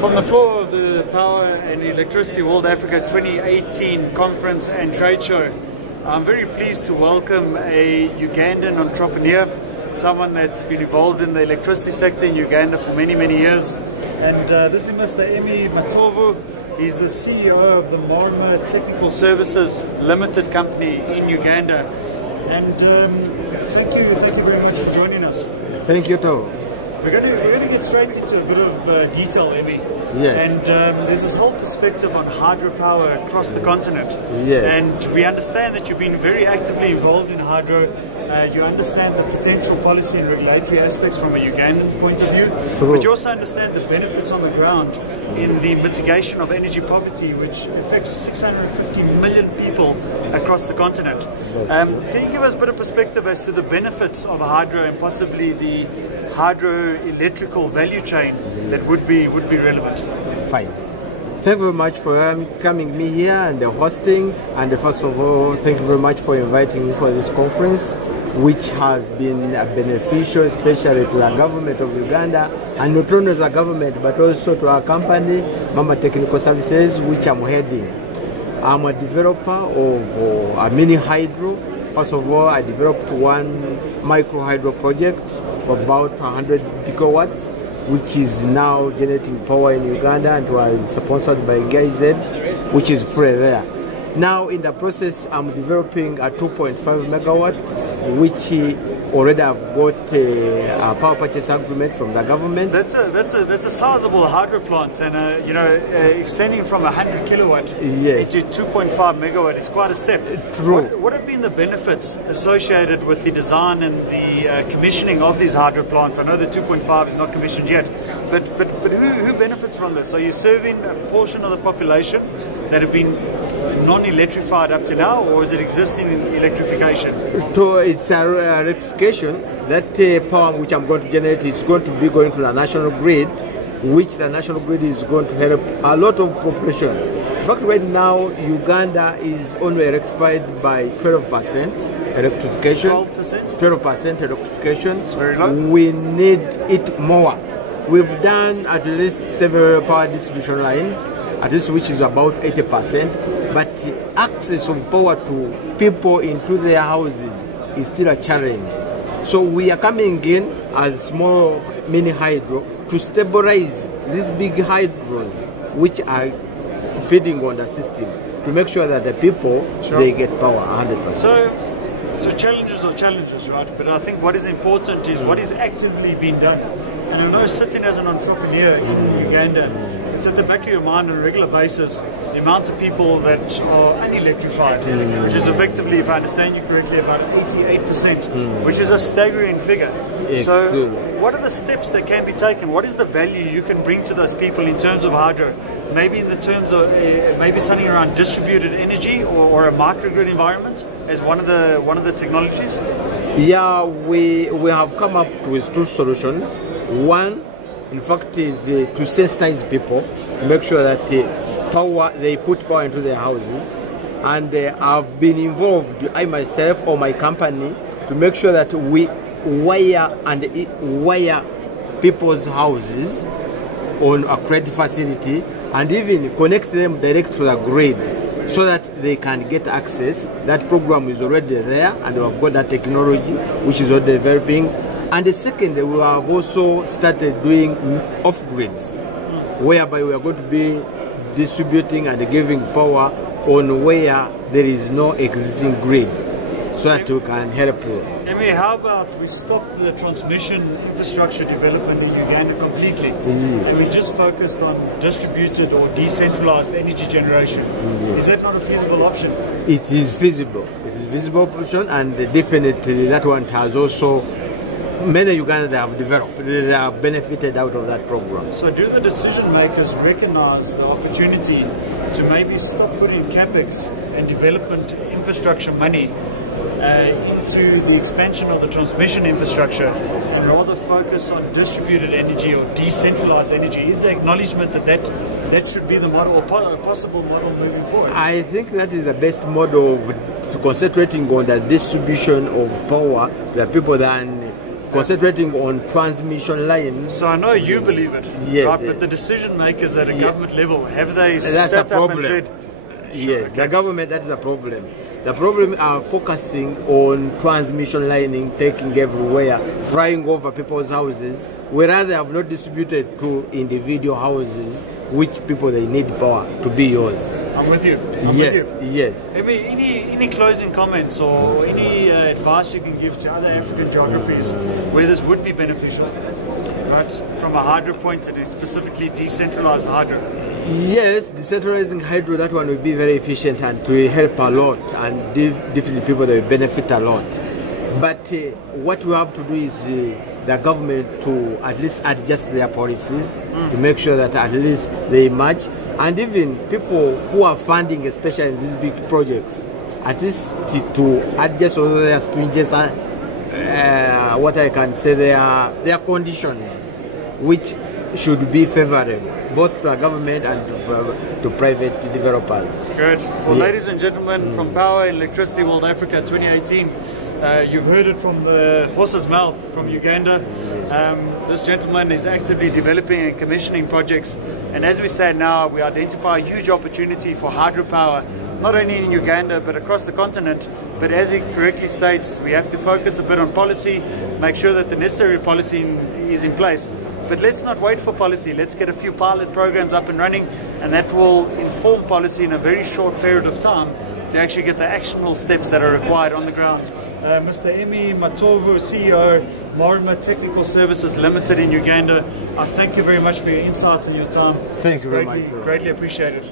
From the floor of the Power and Electricity World Africa 2018 conference and trade show, I'm very pleased to welcome a Ugandan entrepreneur, someone that's been involved in the electricity sector in Uganda for many, many years. And this is Mr. Emmy Matovu. He's the CEO of the Marma Technical Services Limited company in Uganda. And thank you very much for joining us. Thank you, too. We're going to get straight into a bit of detail, Emmy. Yes. And there's this whole perspective on hydropower across the continent. Yes. And we understand that you've been very actively involved in hydro. You understand the potential policy and regulatory aspects from a Ugandan point of view. True. But you also understand the benefits on the ground in the mitigation of energy poverty, which affects 650 million people across the continent. Can you give us a bit of perspective as to the benefits of hydro and possibly the hydroelectrical value chain that would be relevant? Fine. Thank you very much for coming me here and hosting. And first of all, thank you very much for inviting me for this conference, which has been beneficial, especially to the government of Uganda, and not only to the government, but also to our company, Marma Technical Services, which I'm heading. I'm a developer of a mini hydro. First of all, I developed one micro hydro project of about 100 gigawatts, which is now generating power in Uganda, and was sponsored by GIZ, which is free there. Now in the process, I'm developing a 2.5 megawatts, which already I've got a power purchase agreement from the government. That's a sizable hydro plant, and extending from 100 kilowatt yes. into 2.5 megawatt is quite a step. True. What have been the benefits associated with the design and the commissioning of these hydro plants? I know the 2.5 is not commissioned yet, but who benefits from this? Are you serving a portion of the population that have been non-electrified up to now, or is it existing in electrification? So it's a rectification. That power which I'm going to generate is going to be going to the national grid, which the national grid is going to help a lot of population. In fact, right now, Uganda is only electrified by 12% electrification. 12%? 12% electrification. It's very low. We need it more. We've done at least several power distribution lines, at least which is about 80%. But the access of power to people into their houses is still a challenge. So we are coming in as small mini hydro to stabilize these big hydros which are feeding on the system, to make sure that the people, they get power 100%. So challenges are challenges, right? But I think what is important is what is actively being done. And I know, sitting as an entrepreneur in Uganda, it's at the back of your mind on a regular basis, the amount of people that are unelectrified, which is effectively, if I understand you correctly, about 88%, which is a staggering figure. So what are the steps that can be taken? What is the value you can bring to those people in terms of hydro? Maybe in the terms of maybe something around distributed energy or a microgrid environment as one of the technologies? Yeah, we have come up with two solutions. One, in fact, is to sensitize people, make sure that they put power into their houses. And I've been involved, I myself or my company, to make sure that we wire people's houses on a credit facility, and even connect them direct to the grid so that they can get access. That program is already there, and we have got that technology which is already developing. And the second, we have also started doing off-grids, whereby we are going to be distributing and giving power on where there is no existing grid, so that we can help. Emmy, how about we stop the transmission infrastructure development in Uganda completely, and we just focused on distributed or decentralized energy generation? Is that not a feasible option? It is feasible. It is a feasible option, and definitely that one has also many Ugandans have developed, they have benefited out of that program. So do the decision makers recognize the opportunity to maybe stop putting capex and development infrastructure money into the expansion of the transmission infrastructure and rather focus on distributed energy or decentralized energy? Is the acknowledgement that should be the model or a possible model moving forward? I think that is the best model of concentrating on the distribution of power to the people than concentrating on transmission lines. So I know you believe it, Yes, right? yes. But the decision makers at a government level, have they That's sat a up and problem. said, Yes, okay. the government, that is the problem. The problem are focusing on transmission lining, taking everywhere, flying over people's houses, whereas they have not distributed to individual houses, which people they need power to be used. I'm with you. I'm Yes, with you. yes. Any closing comments or any advice you can give to other African geographies where this would be beneficial, right? From a hydro point, it is specifically decentralized hydro. Yes, decentralizing hydro, that one will be very efficient and to help a lot, and definitely people that will benefit a lot. But what we have to do is the government to at least adjust their policies to make sure that at least they match, and even people who are funding, especially in these big projects, at least to adjust all their stringent, what I can say, their conditions, which should be favorable both to the government and to private developers. Good. Well, ladies and gentlemen, from Power and Electricity World Africa 2018, you've heard it from the horse's mouth from Uganda. This gentleman is actively developing and commissioning projects, and as we stand now, we identify a huge opportunity for hydropower, not only in Uganda but across the continent. But as he correctly states, we have to focus a bit on policy, make sure that the necessary policy is in place. But let's not wait for policy. Let's get a few pilot programs up and running, and that will inform policy in a very short period of time to actually get the actionable steps that are required on the ground. Mr. Emmy Matovu, CEO, Marma Technical Services Limited in Uganda, I thank you very much for your insights and your time. Thanks very much. Greatly appreciated.